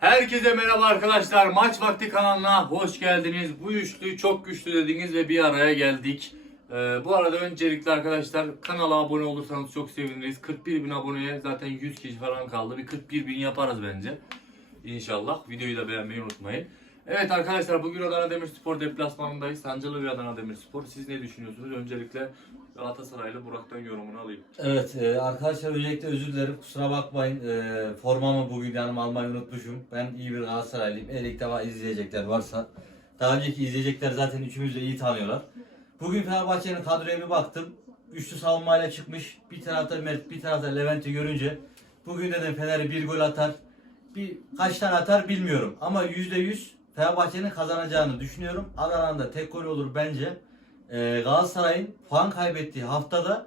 Herkese merhaba arkadaşlar. Maç Vakti kanalına hoş geldiniz. Bu üçlü çok güçlü dediniz ve bir araya geldik. Ee, bu arada öncelikle arkadaşlar kanala abone olursanız çok seviniriz. 41 bin aboneye zaten 100 kişi falan kaldı. Bir 41 bin yaparız bence. İnşallah. Videoyu da beğenmeyi unutmayın. Evet arkadaşlar bugün Adana Demirspor deplasmanındayız. Sancılı bir Adana Demirspor. Siz ne düşünüyorsunuz? Öncelikle Galatasaraylı Burak'tan yorumunu alayım. Evet e, arkadaşlar öncelikle özür dilerim kusura bakmayın e, formamı bugün yanıma almayı unutmuşum. Ben iyi bir Galatasaraylıyım. Eğer ilk defa izleyecekler varsa. Daha önceki izleyecekler zaten üçümüzü de iyi tanıyorlar. Bugün Fenerbahçe'nin kadroya bir baktım. Üçlü savunmayla çıkmış. Bir tarafta Mert bir tarafta Levent'i görünce bugün dedim Fener'i bir gol atar. Bir kaç tane atar bilmiyorum. Ama %100 Fenerbahçe'nin kazanacağını düşünüyorum. Adana'nın da tek gol olur bence. Ee, Galatasaray'ın puan kaybettiği haftada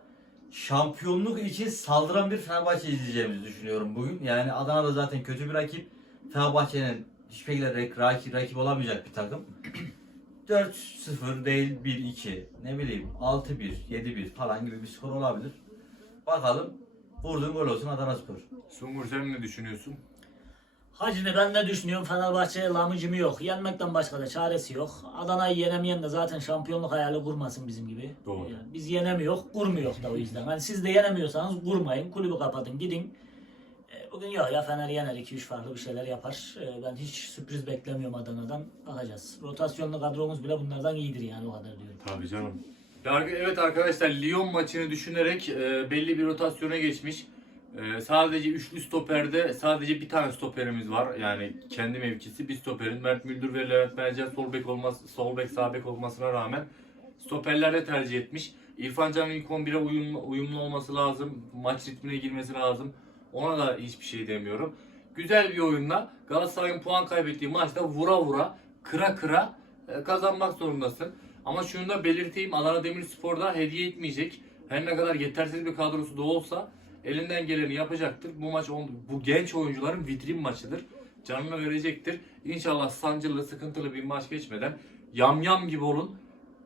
şampiyonluk için saldıran bir Fenerbahçe izleyeceğimizi düşünüyorum bugün. Yani Adana'da zaten kötü bir rakip. Fenerbahçe'nin hiçbir şekilde rak- rakip, rakip olamayacak bir takım. 4-0 değil 1-2 ne bileyim 6-1 7-1 falan gibi bir skor olabilir. Bakalım vurduğun gol olsun Adana Spor. Sungur sen ne düşünüyorsun? Hacı ben ne düşünüyorum Fenerbahçe'ye lamıcımı yok. Yenmekten başka da çaresi yok. Adana'yı yenemeyen de zaten şampiyonluk hayali kurmasın bizim gibi. Doğru. Yani biz yenemiyor, kurmuyor da o yüzden. Hani siz de yenemiyorsanız kurmayın, kulübü kapatın, gidin. E, Bugün yok ya Fener yener 2-3 farklı bir şeyler yapar. E, Ben hiç sürpriz beklemiyorum Adana'dan. Bakacağız. Rotasyonlu kadromuz bile bunlardan iyidir yani o kadar diyorum. Tabii canım. Evet arkadaşlar Lyon maçını düşünerek e, belli bir rotasyona geçmiş. E, sadece üçlü stoperde sadece bir tane stoperimiz var. Yani kendi mevkisi bir stoperin. Mert Müldür ve Levent Mercan sol bek olması, sol bek sağ bek olmasına rağmen stoperlerde tercih etmiş. İrfan Can'ın ilk 11'e uyumlu, uyumlu olması lazım. Maç ritmine girmesi lazım. Ona da hiçbir şey demiyorum. Güzel bir oyunla Galatasaray'ın puan kaybettiği maçta vura vura, kıra kıra e, kazanmak zorundasın. Ama şunu da belirteyim Adana Demirspor'da hediye etmeyecek. Her ne kadar yetersiz bir kadrosu da olsa elinden geleni yapacaktır. Bu maç on- bu genç oyuncuların vitrin maçıdır. Canını verecektir. İnşallah sancılı, sıkıntılı bir maç geçmeden yamyam gibi olun.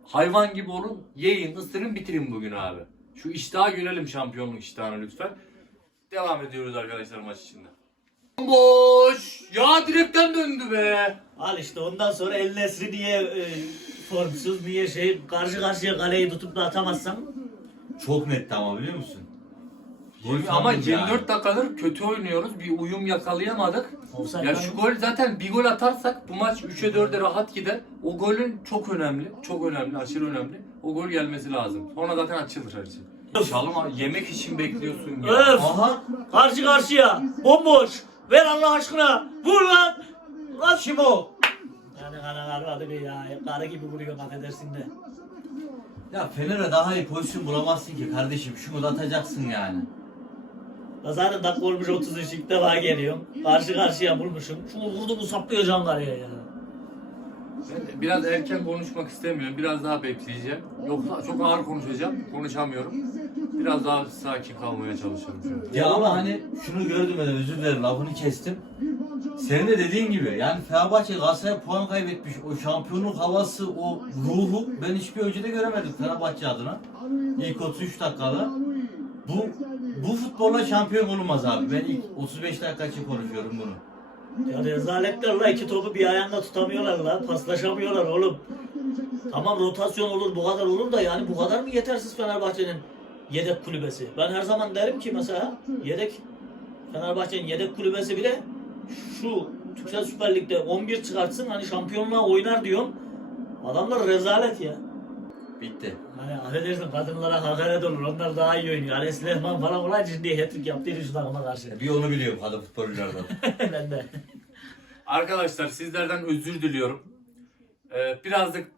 Hayvan gibi olun. Yiyin, ısırın, bitirin bugün abi. Şu iştahı görelim şampiyonluk iştahını lütfen. Devam ediyoruz arkadaşlar maç içinde. Boş. Ya direkten döndü be. Al işte ondan sonra El Nesri niye e, formsuz, niye şey karşı karşıya kaleyi tutup da atamazsan Çok netti ama biliyor musun? Gol Ama sandım 24 yani. dakikadır kötü oynuyoruz. Bir uyum yakalayamadık. Offside Ya var şu mı? gol zaten bir gol atarsak bu maç 3'e 4'e rahat gider. O golün çok önemli. Çok önemli. Aşırı önemli. O gol gelmesi lazım. Sonra zaten açılır her şey. Çalım abi, yemek için bekliyorsun ya. Öf! Aha Karşı karşıya. Bomboş. Ver Allah aşkına. Vur lan. Lan kim o? Yani kanalar hadi bir ya. Karı gibi vuruyor affedersin de. Ya Fener'e daha iyi pozisyon bulamazsın ki kardeşim. Şunu da atacaksın yani. Ya Zaten dakika olmuş 33 ilk defa geliyorum. Karşı karşıya vurmuşum. Şunu vurdu mu saplayacağım karıya ya. Ben biraz erken konuşmak istemiyorum. Biraz daha bekleyeceğim. Yoksa çok ağır konuşacağım. Konuşamıyorum. Biraz daha sakin kalmaya çalışıyorum şu an. Ya ama hani şunu gördüm ben özür dilerim lafını kestim. Senin de dediğin gibi yani Fenerbahçe Galatasaray puan kaybetmiş. O şampiyonluk havası, o ruhu ben hiçbir öncede göremedim Fenerbahçe adına. İlk 33 dakikada. Bu bu futbolla şampiyon olunmaz abi. Ben ilk 35 dakika için konuşuyorum bunu. Ya rezaletler la iki topu bir ayağında tutamıyorlar la. Paslaşamıyorlar oğlum. Tamam rotasyon olur bu kadar olur da yani bu kadar mı yetersiz Fenerbahçe'nin yedek kulübesi? Ben her zaman derim ki mesela yedek Fenerbahçe'nin yedek kulübesi bile şu Türksel Süper Lig'de 11 çıkartsın hani şampiyonluğa oynar diyorum. Adamlar rezalet ya. Bitti. Hani affedersin kadınlara hakaret olur. Onlar daha iyi oynuyor. Ares Lehman falan olay ciddi hat-trick yaptıydı şu takıma karşı. Bir onu biliyorum kadın futbolculardan. ben de. Arkadaşlar sizlerden özür diliyorum. Ee, birazcık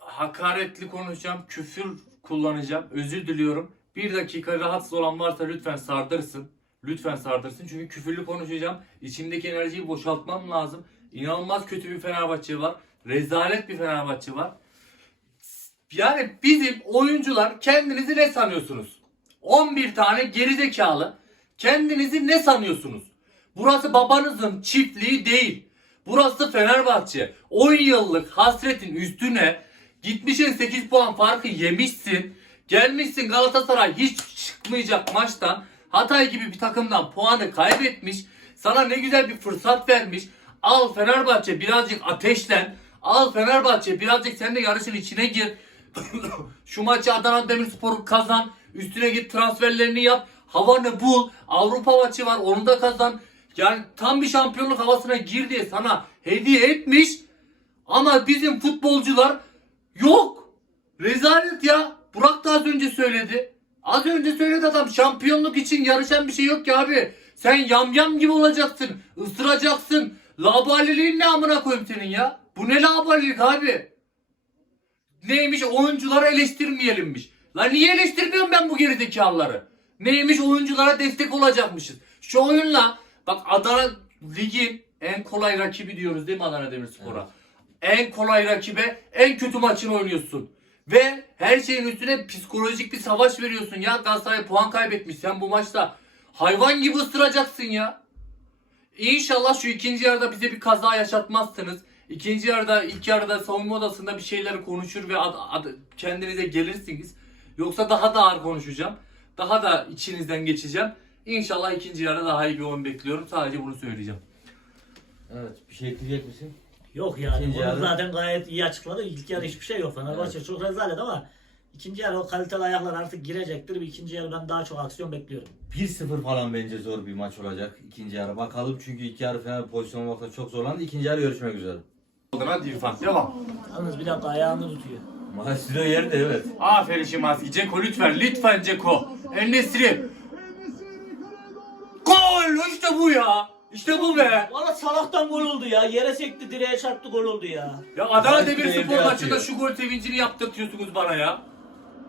hakaretli konuşacağım, küfür kullanacağım. Özür diliyorum. Bir dakika rahatsız olan varsa lütfen sardırsın. Lütfen sardırsın. Çünkü küfürlü konuşacağım. İçimdeki enerjiyi boşaltmam lazım. İnanılmaz kötü bir Fenerbahçe var. Rezalet bir Fenerbahçe var. Yani bizim oyuncular kendinizi ne sanıyorsunuz? 11 tane gerizekalı. Kendinizi ne sanıyorsunuz? Burası babanızın çiftliği değil. Burası Fenerbahçe. 10 yıllık hasretin üstüne gitmişsin 8 puan farkı yemişsin. Gelmişsin Galatasaray hiç çıkmayacak maçtan. Hatay gibi bir takımdan puanı kaybetmiş. Sana ne güzel bir fırsat vermiş. Al Fenerbahçe birazcık ateşlen. Al Fenerbahçe birazcık sen de yarışın içine gir. Şu maçı Adana Demirspor kazan. Üstüne git transferlerini yap. Havanı bul. Avrupa maçı var onu da kazan. Yani tam bir şampiyonluk havasına gir diye sana hediye etmiş. Ama bizim futbolcular yok. Rezalet ya. Burak da az önce söyledi. Az önce söyledi adam şampiyonluk için yarışan bir şey yok ki abi. Sen yamyam gibi olacaksın. ısıracaksın. Labaliliğin ne amına koyayım senin ya? Bu ne labalilik abi? Neymiş oyuncuları eleştirmeyelimmiş. Lan niye eleştirmiyorum ben bu gerizekalıları? Neymiş oyunculara destek olacakmışız. Şu oyunla bak Adana ligin en kolay rakibi diyoruz değil mi Adana Demirspor'a? En kolay rakibe en kötü maçını oynuyorsun. Ve her şeyin üstüne psikolojik bir savaş veriyorsun ya. Galatasaray puan kaybetmiş. Sen bu maçta hayvan gibi ısıracaksın ya. İnşallah şu ikinci yarıda bize bir kaza yaşatmazsınız. İkinci yarıda, ilk yarıda savunma odasında bir şeyler konuşur ve ad- ad- kendinize gelirsiniz. Yoksa daha da ağır konuşacağım. Daha da içinizden geçeceğim. İnşallah ikinci yarıda daha iyi bir oyun bekliyorum. Sadece bunu söyleyeceğim. Evet bir şey ekleyecek misin? Yok yani. İkinci Onu yarı. zaten gayet iyi açıkladı. İlk yarı hiçbir şey yok. Fenerbahçe çok rezalet ama ikinci yarı o kaliteli ayaklar artık girecektir. Bir ikinci yarı ben daha çok aksiyon bekliyorum. 1-0 falan bence zor bir maç olacak ikinci yarı. Bakalım çünkü ilk yarı Fener pozisyon olmakta çok zorlandı. İkinci yarı görüşmek üzere. Hadi İrfan devam. Yalnız bir dakika ayağını tutuyor. Maestro yerde evet. Aferin Şimanski. Ceko lütfen. Lütfen Ceko. Enesri. Gol! İşte bu ya. İşte bu be. Valla salaktan gol oldu ya. Yere sekti direğe çarptı gol oldu ya. Ya Adana Maestro Demirspor maçında şu gol sevincini yaptırtıyorsunuz bana ya.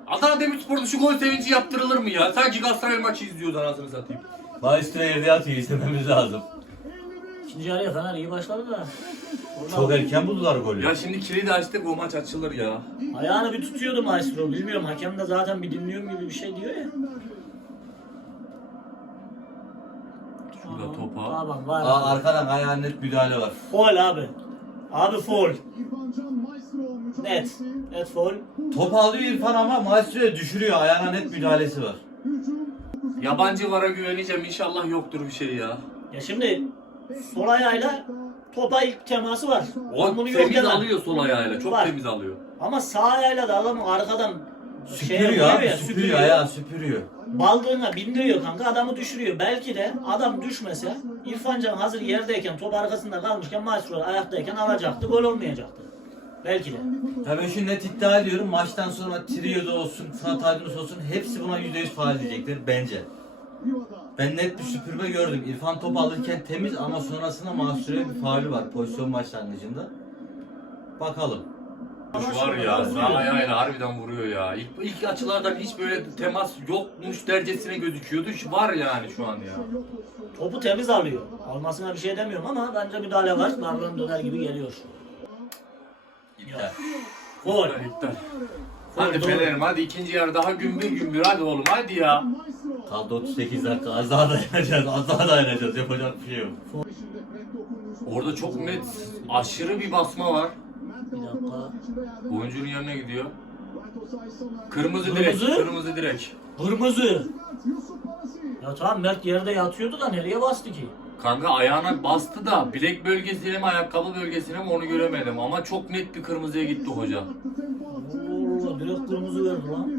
Adana Demirspor'da şu gol sevinci yaptırılır mı ya? Sanki Galatasaray maçı izliyoruz anasını satayım. Maestro yerde atıyor izlememiz lazım. İkinci yarıya Fener iyi başladı da. Oradan Çok erken buldular golü. Ya şimdi kilidi açtık o maç açılır ya. Ayağını bir tutuyordu Maestro. Bilmiyorum hakem de zaten bir dinliyorum gibi bir şey diyor ya. Şurada topa. Tamam var. Aa, abi. arkadan ayağa net müdahale var. Foul abi. Abi foul. Net. Net foul. Top alıyor İrfan ama Maestro'ya düşürüyor. Ayağına net müdahalesi var. Yabancı vara güveneceğim inşallah yoktur bir şey ya. Ya şimdi sol ayağıyla topa ilk teması var. O Ben bunu yok temiz demem. alıyor sol ayağıyla. Çok Var. temiz alıyor. Ama sağ ayağıyla da adamı arkadan şeye Süpürüyor vuruyor abi ya, süpürüyor ayağı süpürüyor. Baldığına bindiriyor kanka adamı düşürüyor. Belki de adam düşmese İrfan Can hazır yerdeyken top arkasında kalmışken Maestro ayaktayken alacaktı. Gol olmayacaktı. Belki de. Ya ben şu net iddia ediyorum maçtan sonra Trio'da olsun, Fırat Aydınus olsun hepsi buna %100 faal diyecektir bence. Ben net bir süpürme gördüm. İrfan top alırken temiz ama sonrasında Mahsur'a bir faulü var pozisyon başlangıcında. Bakalım. Şu var ya sağ ayağıyla harbiden vuruyor ya. İlk, ilk açılardan hiç böyle temas yokmuş dercesine gözüküyordu. Şu var yani şu an ya. Topu temiz alıyor. Almasına bir şey demiyorum ama bence müdahale var. Marlon döner gibi geliyor. İptal. Gol. İptal, iptal. Hadi Doğru. Fener'im hadi ikinci yarı daha gümbür gümbür hadi oğlum hadi ya. Kaldı 38 dakika az daha dayanacağız az daha dayanacağız yapacak bir şey yok. Orada çok net aşırı bir basma var. Bir dakika. Oyuncunun yanına gidiyor. Kırmızı direk, Kırmızı? kırmızı direk. Kırmızı. Ya tamam Mert yerde yatıyordu da nereye bastı ki? Kanka ayağına bastı da bilek bölgesine mi ayakkabı bölgesine mi onu göremedim ama çok net bir kırmızıya gitti hoca. Oo, direkt kırmızı verdi lan.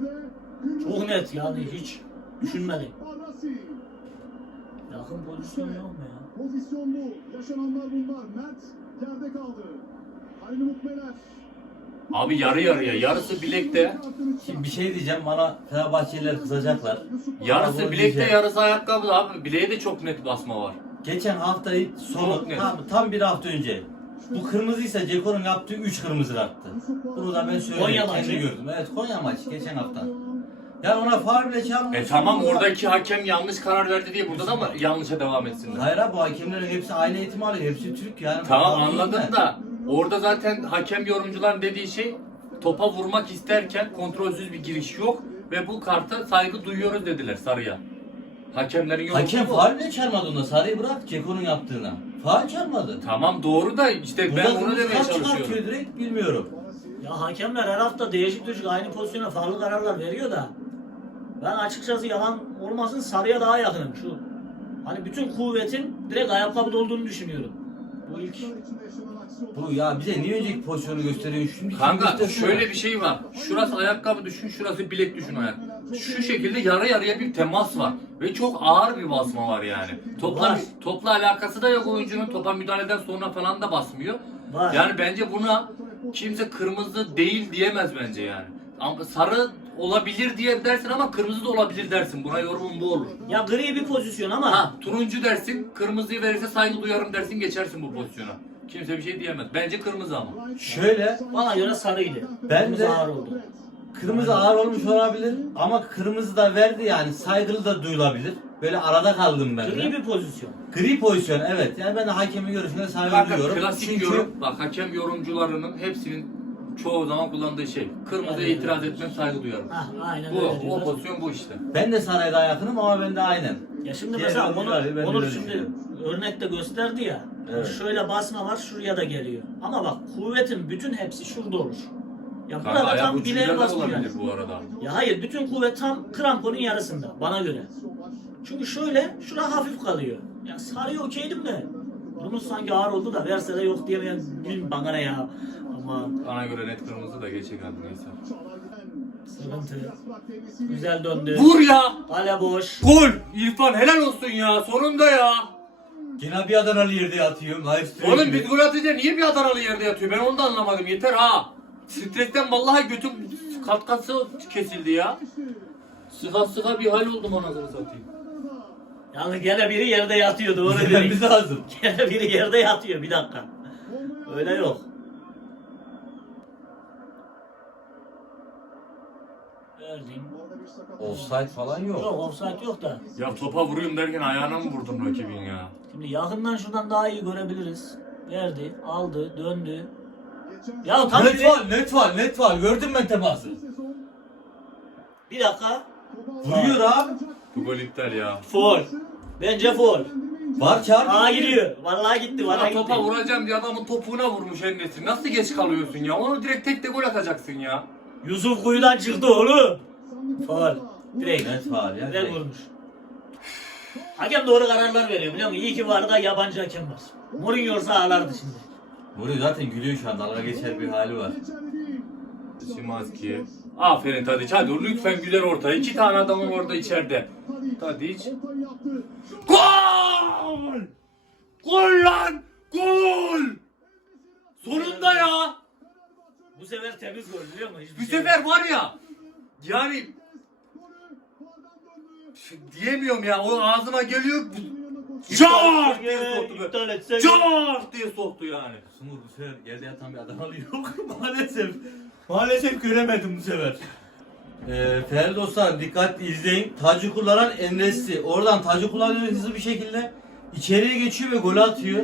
Çok net yani hiç düşünmedim. Yakın pozisyon yok mu ya? Pozisyon bu. Yaşananlar bunlar. Mert yerde kaldı. Aynı Mukmeler. Abi yarı yarıya yarısı bilekte Şimdi bir şey diyeceğim bana Fenerbahçeliler kızacaklar. yarısı bilekte diyeceğim. yarısı ayakkabı abi bileğe de çok net basma var. Geçen hafta sonu Çok net. tam, tam bir hafta önce. Bu kırmızıysa Ceko'nun yaptığı 3 kırmızı attı. Bunu da ben söyleyeyim. Konya kendi maçı. gördüm. Evet Konya maçı geçen hafta. Ya ona faul bile çalmamış. E tamam oradaki hakem yanlış karar verdi diye burada da mı yanlışa devam etsinler? Hayır abi bu hakemlerin hepsi aynı eğitim alıyor. Hepsi Türk yani. Tamam Faul anladım mi? da orada zaten hakem yorumcuların dediği şey topa vurmak isterken kontrolsüz bir giriş yok ve bu karta saygı duyuyoruz dediler sarıya. Hakemlerin yorumu Hakem bu. faul bile çalmadı onda. Sarıyı bırak Ceko'nun yaptığına. Faul çalmadı. Tamam doğru da işte ben Burada onu kırmızı demeye kart çalışıyorum. çıkartıyor direkt bilmiyorum. Ya hakemler her hafta değişik değişik aynı pozisyona farklı kararlar veriyor da ben açıkçası yalan olmasın sarıya daha yakınım şu. Hani bütün kuvvetin direkt ayakkabıda olduğunu düşünüyorum. Bu ilk. Bu ya bize niye önceki pozisyonu gösteriyor? Şimdi Kanka şöyle bir şey var. Şurası ayakkabı düşün, şurası bilek düşün ayak. Şu şekilde yarı yarıya bir temas var. Ve çok ağır bir basma var yani. Topla, Var. topla alakası da yok oyuncunun. Topa müdahaleden sonra falan da basmıyor. Var. Yani bence buna kimse kırmızı değil diyemez bence yani. Ama sarı olabilir diye dersin ama kırmızı da olabilir dersin. Buna yorumum bu olur. Ya gri bir pozisyon ama Ha turuncu dersin, kırmızıyı verirse saygı duyarım dersin geçersin bu pozisyona. Kimse bir şey diyemez. Bence kırmızı ama. Şöyle bana göre sarıydı. Ben Kırmızı de- ağır oldu. kırmızı ağır olmuş olabilir ama kırmızı da verdi yani saygılı da duyulabilir. Böyle arada kaldım ben de. Gri bir pozisyon. Gri pozisyon evet. Yani ben de hakemin görüşüne saygı Kanka duyuyorum. klasik Çünkü yorum, bak hakem yorumcularının hepsinin çoğu zaman kullandığı şey. Kırmızıya Evet. itiraz etmem saygı duyarım. Hah aynen Bu, öyle o pozisyon bu işte. ben de saraya daha yakınım ama ben de aynen. Ya şimdi Diğer mesela de Onur öyle şimdi örnekte gösterdi ya. Evet. Şöyle basma var şuraya da geliyor. Ama bak kuvvetin bütün hepsi şurada olur. Ya Kanka burada tam bileğe basmıyor. yani. bu arada. Ya hayır bütün kuvvet tam kramponun yarısında bana göre. Çünkü şöyle şura hafif kalıyor. Ya sarıyor okeydim de. Bunun sanki ağır oldu da verse de yok diyemeyen bilmiyorum bana ne ya. Ama Bana göre net kırmızı da geçecek abi neyse. sıkıntı. Güzel döndü. Vur ya! Kale boş. Gol! İrfan helal olsun ya sonunda ya! Yine bir Adanalı yerde yatıyorum. Live stream Oğlum gibi. biz gol atınca niye bir Adanalı yerde yatıyor? Ben onu da anlamadım. Yeter ha. Stresten vallahi götüm katkası kesildi ya. Sıka sıka bir hal oldum anasını satayım. Yalnız gene biri yerde yatıyor doğru Bilmemiz değil. lazım. Gene biri yerde yatıyor bir dakika. Öyle yok. Verdin. Offside falan Yok yok. offside yok da. Ya topa vuruyorum derken ayağına mı vurdun rakibin ya? Şimdi yakından şuradan daha iyi görebiliriz. Verdi, aldı, döndü. Ya tam Net var, net var, net var. Gördün mü teması? bir dakika. Vuruyor abi. Bu gol iptal ya. Foul. Bence foul. Var çağır. Aa gidiyor. Vallahi gitti, Bana vallahi topa gitti. vuracağım diye adamın topuğuna vurmuş Enes'i. Nasıl geç kalıyorsun ya? Onu direkt tek de gol atacaksın ya. Yusuf kuyudan çıktı oğlum. Foul. Direkt. Net var ya. Direkt vurmuş. Hakem doğru kararlar veriyor biliyor musun? İyi ki var da yabancı hakem var. Mourinho olsa ağlardı şimdi. Vuruyor zaten gülüyor şu an. Dalga geçer bir hali var. Şimanski. Aferin Tadiç. Hadi lütfen güzel orta. İki tane adamın orada içeride. Tadiç. Gol! Gol lan! Gol! Sonunda ya! Bu sefer temiz gol biliyor musun? Hiçbir Bu şey sefer var ya yani diyemiyorum ya o ağzıma geliyor Cart diye soktu be. İptal etse Cart diye soktu yani. Sumur bu sefer yerde yatan bir Adanalı yok. Maalesef. Maalesef göremedim bu sefer. Ee, değerli dostlar dikkatli izleyin. Tacı kullanan Enresli. Oradan tacı kullanıyor hızlı bir şekilde. içeriye geçiyor ve gol atıyor.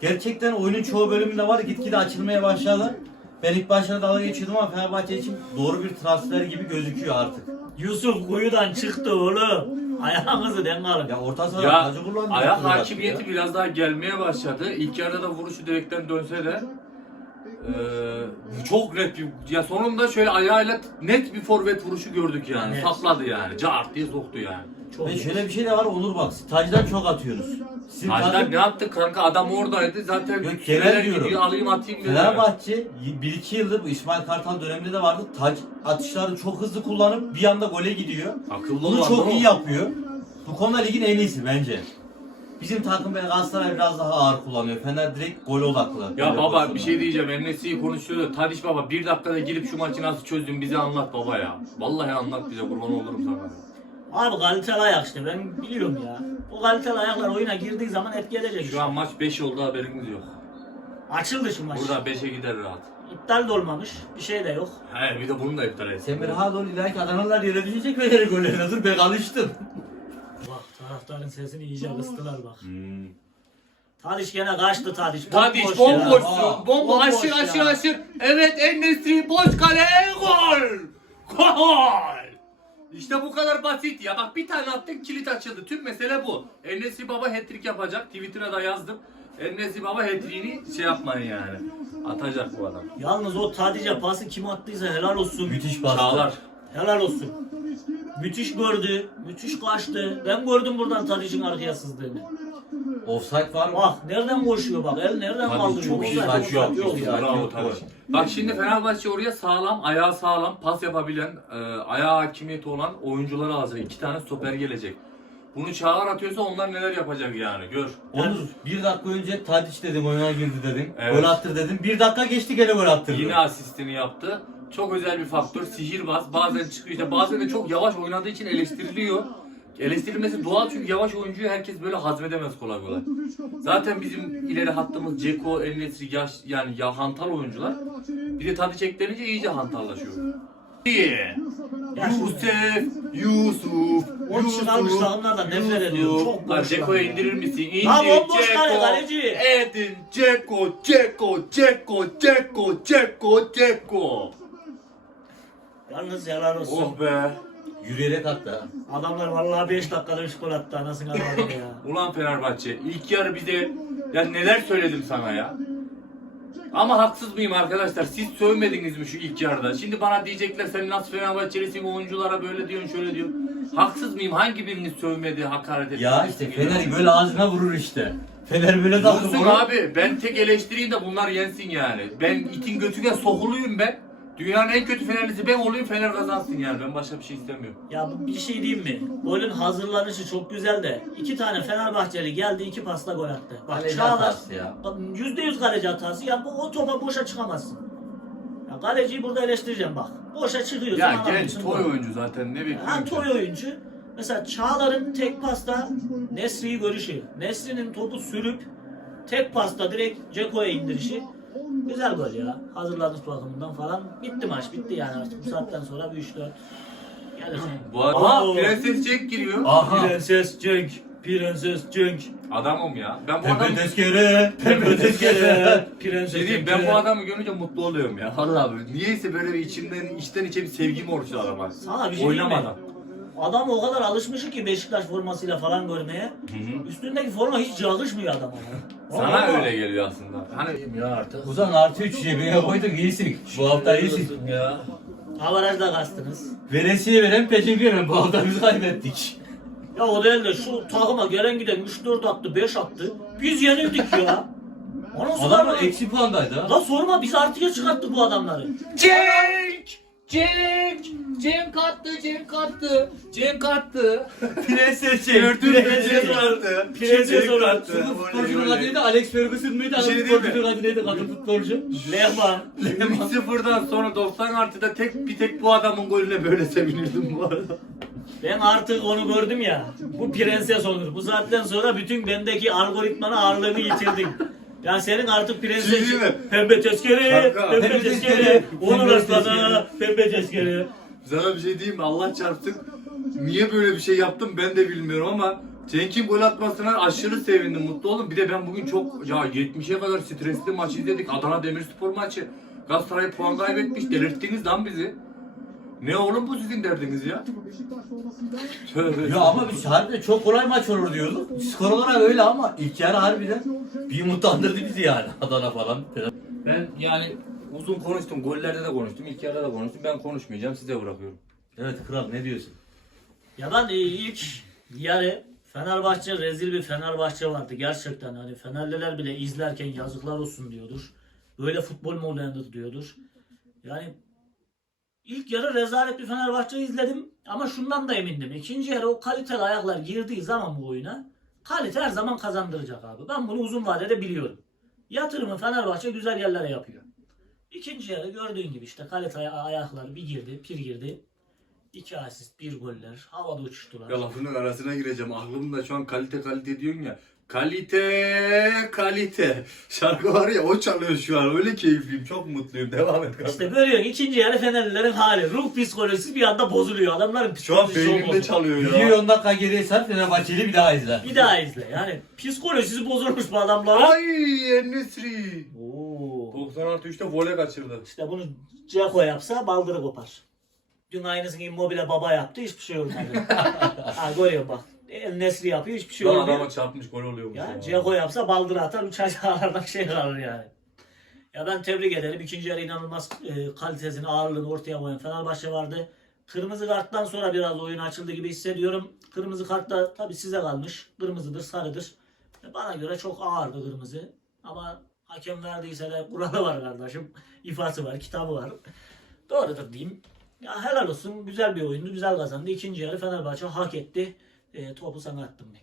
Gerçekten oyunun çoğu bölümünde var. Gitgide açılmaya başladı. Ben ilk başlarda dalga geçiyordum ama Fenerbahçe için doğru bir transfer gibi gözüküyor artık. Yusuf kuyudan çıktı oğlum. Ayağınızı denk alın. Ya orta sahada Ya tacı kullandı. ayak hakimiyeti ya. biraz daha gelmeye başladı. İlk yarıda da vuruşu direkten dönse de eee, çok bir ya sonunda şöyle ayağıyla net bir forvet vuruşu gördük yani. Net. Sapladı yani. Cart diye soktu yani. Çok Ve iyi. şöyle bir şey de var Onur bak. Tacdan çok atıyoruz. Sizin Hacılar ne yaptı kanka adam oradaydı zaten Yok, genel diyorum. gidiyor alayım atayım dedi. Fenerbahçe 1-2 yıldır bu İsmail Kartal döneminde de vardı. Taç atışlarını çok hızlı kullanıp bir anda gole gidiyor. Akıllı Bunu olan çok o. iyi yapıyor. Bu konuda ligin en iyisi bence. Bizim takım ben Galatasaray biraz daha ağır kullanıyor. Fener direkt gol odaklı. Ya Böyle baba bir şey diyeceğim. Ennesi'yi konuşuyordu. Tadiş baba bir dakikada girip şu maçı nasıl çözdün bize anlat baba ya. Vallahi anlat bize kurban olurum sana. Abi kaliteli ayak işte ben biliyorum ya. O kaliteli ayaklar oyuna girdiği zaman etki edecek. Şu an maç 5 oldu haberimiz yok. Açıldı şu maç. Burada 5'e gider rahat. İptal de olmamış. Bir şey de yok. He bir de bunu da iptal etsin. Semir Hadol ileriki Adanalılar yere düşecek ve yere gollerine dur ben alıştım. Taraftarın sesini iyice kıstılar bak. Hmm. Tadiş gene kaçtı Tadiş. Tadiş Bomboş. Aa, Bomba bomboş aşır ya. aşır aşır. Evet Ennesi boş kale gol. Gol. İşte bu kadar basit ya. Bak bir tane attın kilit açıldı. Tüm mesele bu. Ennesi baba hat-trick yapacak. Twitter'a da yazdım. Ennesi baba hat-trick'ini şey yapmayın yani. Atacak bu adam. Yalnız o Tadic'e pası kim attıysa helal olsun. Müthiş bastı. Çağlar. Helal olsun. Müthiş gördü. Müthiş kaçtı. Ben gördüm buradan Tadic'in arkaya sızdığını. Offside var mı? Bak nereden koşuyor bak. El nereden Tabii kaldırıyor. çok iyi Offside, yok. Bravo. Bak şimdi Fenerbahçe oraya sağlam, ayağı sağlam, pas yapabilen, e, ayağı hakimiyeti olan oyuncuları alacak. İki tane stoper gelecek. Bunu Çağlar atıyorsa onlar neler yapacak yani gör. Onur bir dakika önce Tadiç dedim oyuna girdi dedim. Evet. Gol attır dedim. Bir dakika geçti gene gol attırdı. Yine asistini yaptı. Çok özel bir faktör. Sihirbaz. Bazen çıkıyor işte bazen de çok yavaş oynadığı için eleştiriliyor. Eleştirilmesi doğal çünkü yavaş oyuncuyu herkes böyle hazmedemez kolay kolay. Zaten bizim ileri hattımız Ceko, Enesri, yaş yani ya hantal oyuncular. Bir de tadı eklenince iyice hantallaşıyor. İyi. Yusuf, Yusuf, On kişi kalmış Yusuf, takımlardan nefret ediyorum. Çok Lan boş Ceko'ya indirir misin? İndir. Lan bomboş kale, Ceko. kaleci. Edin Ceko, Ceko, Ceko, Ceko, Ceko, Ceko. Yalnız helal olsun. Oh be. Yürüyerek attı ha. Adamlar vallahi 5 dakikada 3 gol attı anasını ağladı ya. Ulan Fenerbahçe ilk yarı bize ya neler söyledim sana ya. Ama haksız mıyım arkadaşlar? Siz sövmediniz mi şu ilk yarıda? Şimdi bana diyecekler sen nasıl Fenerbahçelisin oyunculara böyle diyorsun şöyle diyorsun. Haksız mıyım? Hangi biriniz sövmedi, hakaret etti? Ya işte Fener böyle ağzına vurur işte. Fener böyle Vursun vurur. abi. Ben tek eleştireyim de bunlar yensin yani. Ben itin götüne sokuluyum ben. Dünyanın en kötü Fenerlisi ben olayım Fener kazansın yani. Ben başka bir şey istemiyorum. Ya bu bir şey diyeyim mi? Golün hazırlanışı çok güzel de iki tane Fenerbahçeli geldi iki pasla gol attı. Bak Kaleci Çağlar hatası ya. yüzde yüz kaleci hatası. Ya bu o topa boşa çıkamazsın. Ya kaleciyi burada eleştireceğim bak. Boşa çıkıyorsun. Ya adam genç için toy gol. oyuncu zaten ne Ha bekliyorsun? ki? toy oyuncu. Mesela Çağlar'ın tek pasta Nesri'yi görüşü. Nesri'nin topu sürüp tek pasta direkt Ceko'ya indirişi. Güzel gol ya. Hazırlanış bakımından falan. Bitti maç bitti yani artık. Bu saatten sonra bir 3-4 gelir. Bu arada. Prenses Jack giriyor. Aha. Prenses Cenk. Prenses Cenk. Adamım ya. Ben bu adamı... Pembe tezkere. Pembe tezkere. Prenses Şey diyeyim, Cenk. ben bu adamı görünce mutlu oluyorum ya. Vallahi böyle. Niyeyse böyle bir içimden içten içe bir sevgim oluştu adama. Sana bir şey diyeyim mi? Oynamadan. Adam o kadar alışmış ki Beşiktaş formasıyla falan görmeye. hı. Üstündeki forma hiç yakışmıyor adama. Sana Vallahi. öyle geliyor aslında. Hani Ya artık. Uzan artı 3 cebine koyduk iyisin. Bu hafta iyisin. Ya. Avarajda kastınız. Veresiye veren peşin veren. Bu hafta biz kaybettik. Ya o değil de şu takıma gelen giden 3-4 attı 5 attı. Biz yenildik ya. Ona Adam eksi puandaydı ha. La sorma biz artıya çıkarttık bu adamları. Cenk! Cenk! Cenk attı, Cenk attı. Cenk attı. Prenses Gördün mü? Cenk Cenk attı. Prenses Cenk attı. Oley, futbolcunun adı neydi? Alex Ferguson muydu? Şey Adam mi? futbolcunun adı neydi? Kadın futbolcu. Lehman. 3-0'dan sonra 90 artıda tek bir tek bu adamın golüne böyle sevinirdim bu arada. Ben artık onu gördüm ya. Bu prenses olur. Bu saatten sonra bütün bendeki algoritmanın ağırlığını yitirdim. Ya senin artık prenses değil mi? pembe tezkere, Kanka, pembe pembe tezkere, tezkere, onun pembe aslana, pembe tezkere. Sana bir şey diyeyim mi? Allah çarpsın. Niye böyle bir şey yaptım ben de bilmiyorum ama Cenk'in gol atmasına aşırı sevindim, mutlu oldum. Bir de ben bugün çok ya 70'e kadar stresli maç izledik. Adana Demirspor maçı. Galatasaray puan kaybetmiş. Delirttiniz lan bizi. Ne oğlum bu sizin derdiniz ya? Tövbe. Ya ama biz harbiden çok kolay maç olur diyorduk. Skor olarak öyle ama ilk yarı harbiden bir umutlandırdı bizi yani Adana falan. Ben yani uzun konuştum. Gollerde de konuştum. ilk yarıda da konuştum. Ben konuşmayacağım. Size bırakıyorum. Evet kral ne diyorsun? Ya ben e, ilk yarı Fenerbahçe rezil bir Fenerbahçe vardı gerçekten. Hani Fenerliler bile izlerken yazıklar olsun diyordur. Böyle futbol mu oynanır diyordur. Yani ilk yarı rezalet bir Fenerbahçe izledim ama şundan da emindim. İkinci yarı o kaliteli ayaklar girdiği zaman bu oyuna kalite her zaman kazandıracak abi. Ben bunu uzun vadede biliyorum. Yatırımı Fenerbahçe güzel yerlere yapıyor. İkinci yarı gördüğün gibi işte kalite ay- ayaklar bir girdi, pir girdi. İki asist, bir goller. Havada uçuştular. Ya lafının arasına gireceğim. Aklımda şu an kalite kalite diyorsun ya. Kalite, kalite. Şarkı var ya o çalıyor şu an. Öyle keyifliyim. Çok mutluyum. Devam et. kanka. İşte görüyorsun ikinci yarı Fenerlilerin hali. Ruh psikolojisi bir anda bozuluyor. Adamların Şu an psikolojisi beynimde bozuldu. çalıyor Videoyu ya. 10 dakika geriye sar Fenerbahçe'yi bir daha izle. Bir daha izle. Yani psikolojisi bozulmuş bu adamların. Ay Enesri. Oo. 90 artı 3'te voley kaçırdı. İşte bunu Ceko yapsa baldırı kopar. Dün aynısını Immobile baba yaptı hiçbir şey olmadı. ha görüyorum bak. El Nesri yapıyor hiçbir şey Lan olmuyor. adama çarpmış gol oluyormuş. Ya. Ceko yapsa baldırı atar üç aşağılardan şey kalır yani. Ya ben tebrik ederim. İkinci yarı inanılmaz e, kalitesini, ağırlığını ortaya koyan Fenerbahçe vardı. Kırmızı karttan sonra biraz oyun açıldı gibi hissediyorum. Kırmızı kart da tabii size kalmış. Kırmızıdır, sarıdır. Bana göre çok ağırdı kırmızı. Ama hakem verdiyse de kuralı var kardeşim. İfası var, kitabı var. Doğrudur diyeyim. Ya helal olsun. Güzel bir oyundu. Güzel kazandı. İkinci yarı Fenerbahçe hak etti. E, topu sana attım ben.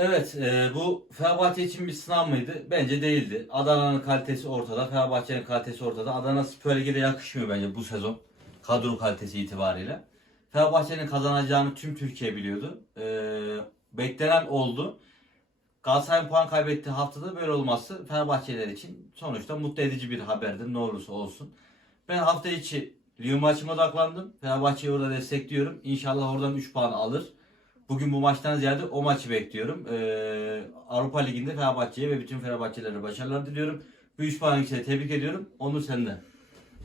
Evet, e, bu Fenerbahçe için bir sınav mıydı? Bence değildi. Adana'nın kalitesi ortada, Fenerbahçe'nin kalitesi ortada. Adana Süper Lig'e yakışmıyor bence bu sezon. Kadro kalitesi itibariyle. Fenerbahçe'nin kazanacağını tüm Türkiye biliyordu. E, beklenen oldu. Galatasaray puan kaybettiği haftada böyle olması Fenerbahçeliler için sonuçta mutlu edici bir haberdir ne olursa olsun. Ben hafta içi Lyon maçıma odaklandım. Fenerbahçe'yi orada destekliyorum. İnşallah oradan 3 puan alır. Bugün bu maçtan ziyade o maçı bekliyorum. Ee, Avrupa Ligi'nde Fenerbahçe'ye ve bütün Fenerbahçelilere başarılar diliyorum. Bu 3 puan için de tebrik ediyorum. Onur sende.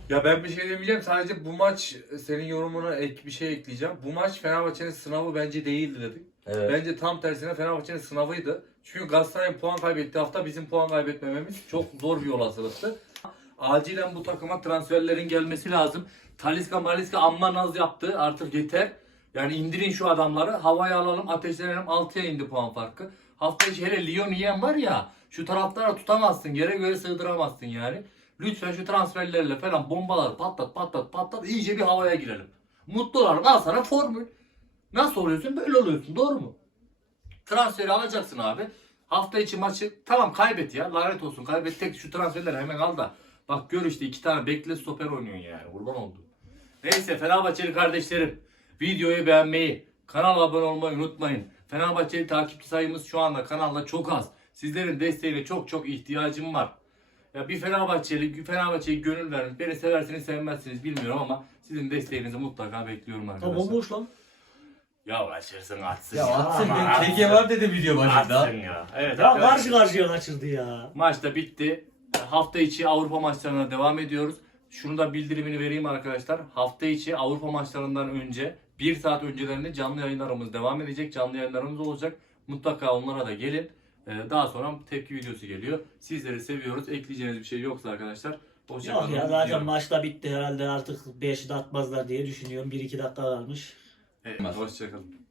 Ya ben bir şey demeyeceğim. Sadece bu maç senin yorumuna ek bir şey ekleyeceğim. Bu maç Fenerbahçe'nin sınavı bence değildi dedik. Evet. Bence tam tersine Fenerbahçe'nin sınavıydı. Çünkü Galatasaray'ın puan kaybettiği hafta bizim puan kaybetmememiz çok zor bir olasılıktı. Acilen bu takıma transferlerin gelmesi lazım. Taliska Maliska amma naz yaptı. Artık yeter. Yani indirin şu adamları. Havaya alalım, ateşlenelim. 6'ya indi puan farkı. Hafta içi hele Lyon yiyen var ya. Şu taraflara tutamazsın. Yere göre sığdıramazsın yani. Lütfen şu transferlerle falan bombalar patlat patlat patlat iyice bir havaya girelim. Mutlu olalım. Al sana formül. Nasıl oluyorsun? Böyle oluyorsun. Doğru mu? Transferi alacaksın abi. Hafta içi maçı tamam kaybet ya. Lanet olsun kaybet. Tek şu transferleri hemen al da. Bak gör işte iki tane bekle stoper oynuyorsun yani. Kurban oldum. Neyse Fenerbahçeli kardeşlerim. Videoyu beğenmeyi, kanala abone olmayı unutmayın. Fenerbahçeli takipçi sayımız şu anda kanalda çok az. Sizlerin desteğine çok çok ihtiyacım var. Ya bir Fenerbahçeli, Fenerbahçe'ye gönül verin. Beni seversiniz sevmezsiniz bilmiyorum ama sizin desteğinizi mutlaka bekliyorum arkadaşlar. Tamam boş lan. Ya açırsın atsın. Ya atsın Ama ben KG var dedi video başında. Atsın ya. Evet Ya arkadaşlar. karşı karşıya kaçırdı ya. Maç da bitti. Hafta içi Avrupa maçlarına devam ediyoruz. Şunu da bildirimini vereyim arkadaşlar. Hafta içi Avrupa maçlarından önce bir saat öncelerinde canlı yayınlarımız devam edecek. Canlı yayınlarımız olacak. Mutlaka onlara da gelin. Ee, Daha sonra tepki videosu geliyor. Sizleri seviyoruz. Ekleyeceğiniz bir şey yoksa arkadaşlar. Hoşçakalın. Yok ya zaten diyorum. maçta bitti herhalde artık 5'i de atmazlar diye düşünüyorum. 1-2 dakika kalmış. Evet, hoşçakalın.